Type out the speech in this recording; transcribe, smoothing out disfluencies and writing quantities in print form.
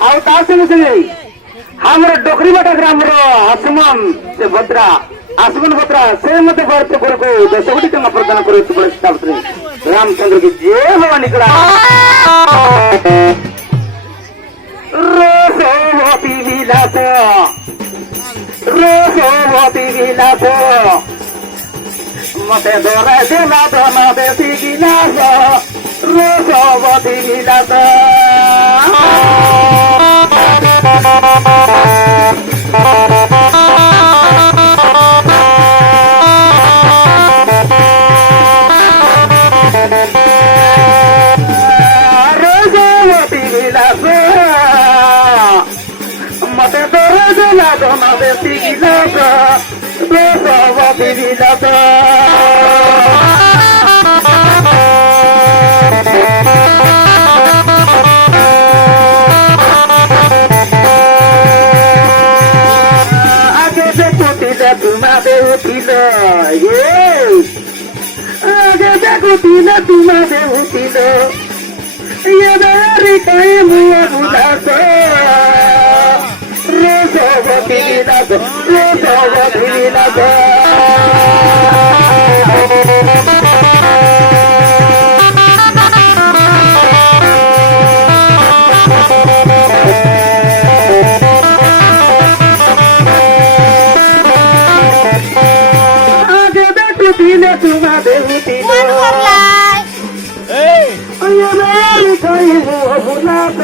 ଆଉ ତା ସଙ୍ଗେ ଆମର ଡୋକରୀ ବାଟା ଗ୍ରାମର ଆସମାନ ସେ ଭଦ୍ରା आसमान बत्रा से मत भारत को 10 कोटी टंका प्रदान करे रामचंद्र की जय भवानी कड़ा रोसोवती विलास मते दोरा देला धना देसी गिलास रोसोवती विलास मते दोरा देला धना देसी गिलास रोसोवती विलास तुम्हारे उठिल ये आगे देखो तुम्हारे उठिल ये मेरी कई मुआ बुलास रोसोवती विलास तुम्हारे उठिल ये मेरी कई मुआ बुलास